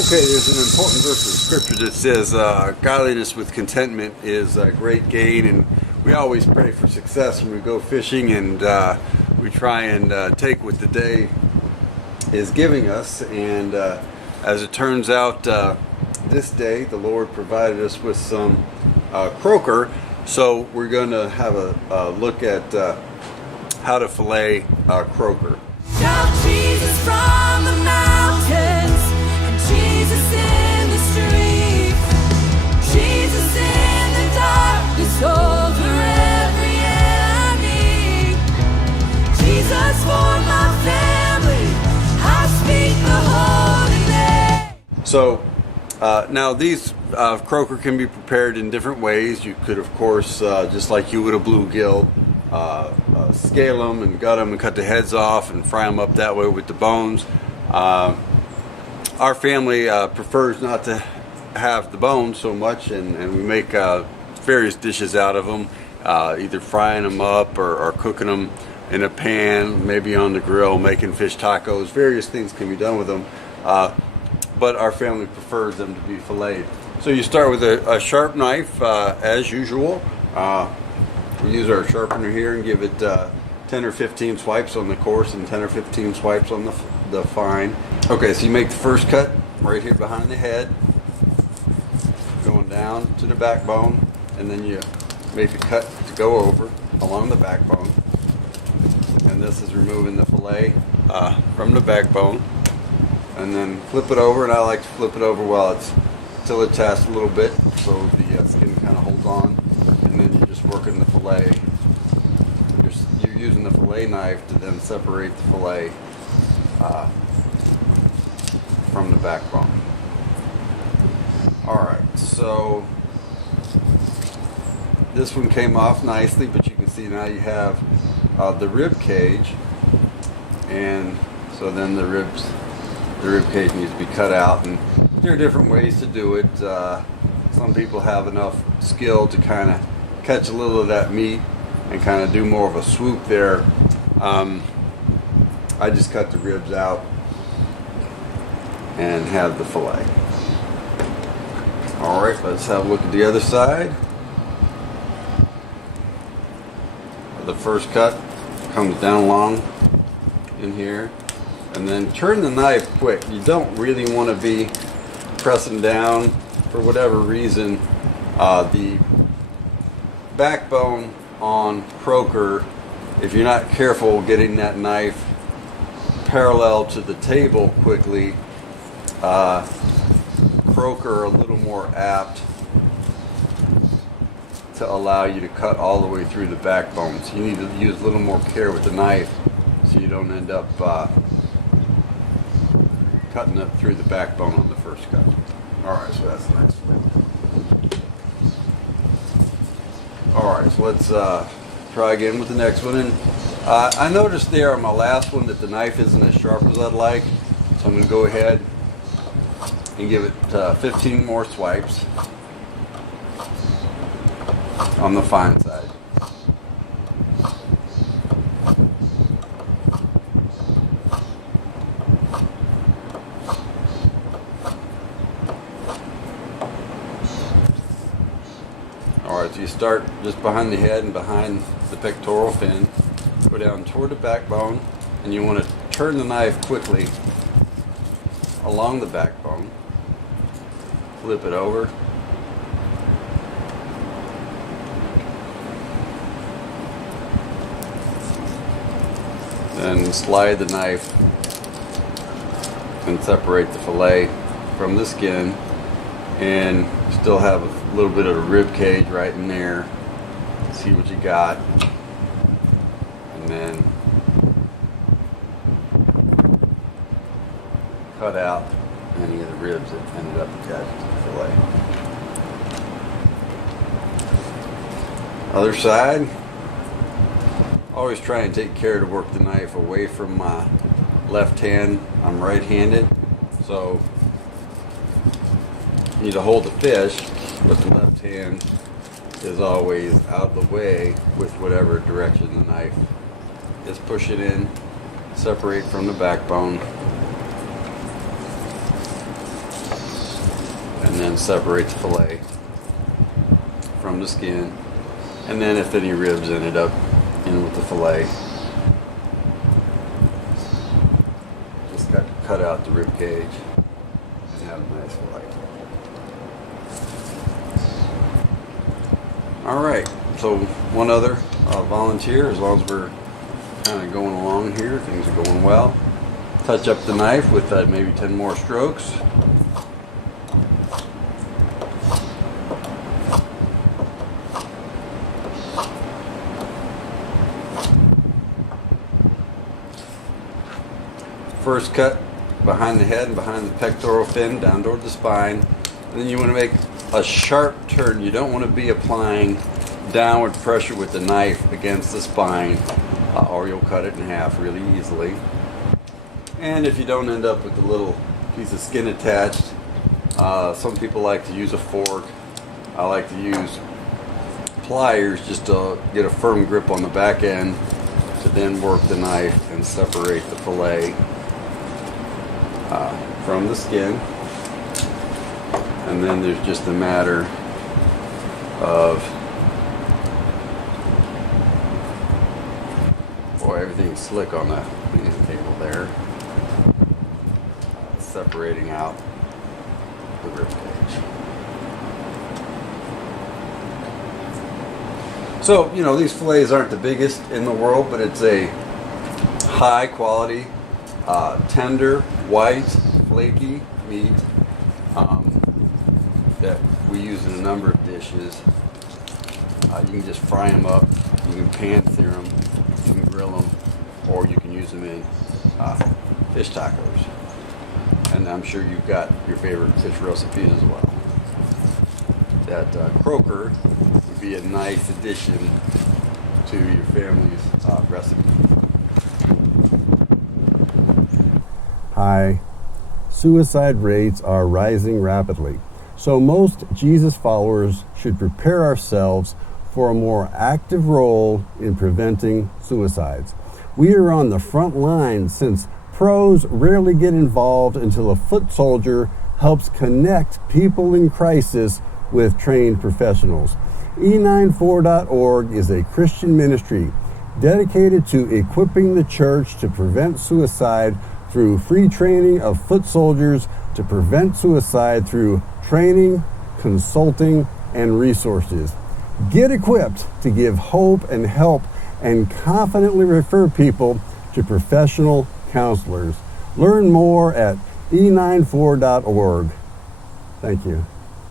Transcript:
Okay, there's an important verse of scripture that says godliness with contentment is great gain, and we always pray for success when we go fishing, and we try and take what the day is giving us. And as it turns out, this day the Lord provided us with some croaker, so we're going to have a look at how to fillet croaker. Shout Jesus from the mountains, and Jesus in the streets, Jesus in the darkness over every enemy, Jesus for my family, I speak the holy name. So now these croaker can be prepared in different ways. You could, of course, just like you would a bluegill, scale them and gut them and cut the heads off and fry them up that way with the bones. Our family prefers not to have the bones so much, and we make various dishes out of them, either frying them up or cooking them in a pan, maybe on the grill, making fish tacos. Various things can be done with them, but our family prefers them to be filleted. So you start with a sharp knife, as usual. We use our sharpener here and give it 10 or 15 swipes on the coarse and 10 or 15 swipes on the fine. Okay, so you make the first cut right here behind the head, going down to the backbone, and then you make the cut to go over along the backbone. And this is removing the fillet from the backbone. And then flip it over, and I like to flip it over till it tasks a little bit, so the skin kind of holds on. And then you're just working the fillet. You're using the fillet knife to then separate the fillet from the backbone. Alright, so this one came off nicely, but you can see now you have the rib cage, and so then the rib cage needs to be cut out, and there are different ways to do it. Some people have enough skill to kind of catch a little of that meat and kind of do more of a swoop there. I just cut the ribs out and have the fillet. Alright, let's have a look at the other side. The first cut comes down along in here, and then turn the knife quick. You don't really want to be pressing down for whatever reason. The backbone on croaker, if you're not careful getting that knife parallel to the table quickly, croaker are a little more apt to allow you to cut all the way through the backbone. So you need to use a little more care with the knife so you don't end up cutting up through the backbone on the first cut. Alright, so that's a nice flip. Alright, so let's try again with the next one. And I noticed there on my last one that the knife isn't as sharp as I'd like, so I'm going to go ahead and give it 15 more swipes on the fine side. Alright, so you start just behind the head and behind the pectoral fin, go down toward the backbone, and you want to turn the knife quickly along the backbone, flip it over, then slide the knife and separate the fillet from the skin, and still have a little bit of a rib cage right in there. See what you got, and then cut out any of the ribs that ended up attached to the fillet. Other side. Always try and take care to work the knife away from my left hand. I'm right-handed, so you need to hold the fish, but the left hand is always out of the way with whatever direction the knife is pushing in. Separate from the backbone. and then separate the fillet from the skin. And then if any ribs ended up in with the fillet, just cut out the rib cage and have a nice fillet. All right, so one other volunteer, as long as we're kind of going along here, things are going well. Touch up the knife with maybe 10 more strokes. First cut behind the head and behind the pectoral fin down toward the spine. And then you want to make a sharp turn. You don't want to be applying downward pressure with the knife against the spine, or you'll cut it in half really easily. And if you don't end up with a little piece of skin attached, some people like to use a fork. I like to use pliers just to get a firm grip on the back end, to then work the knife and separate the fillet from the skin. And then there's just a matter of, boy, everything's slick on the table there, separating out the rib cage. So, you know, these fillets aren't the biggest in the world, but it's a high quality, tender, white, flaky meat that we use in a number of dishes. You can just fry them up, you can pan sear them, you can grill them, or you can use them in fish tacos. And I'm sure you've got your favorite fish recipes as well. That Croaker would be a nice addition to your family's recipe. Hi. Suicide rates are rising rapidly, so most Jesus followers should prepare ourselves for a more active role in preventing suicides. We are on the front line since pros rarely get involved until a foot soldier helps connect people in crisis with trained professionals. E94.org is a Christian ministry dedicated to equipping the church to prevent suicide through free training of foot soldiers, to prevent suicide through training, consulting, and resources. Get equipped to give hope and help and confidently refer people to professional counselors. Learn more at e94.org. Thank you.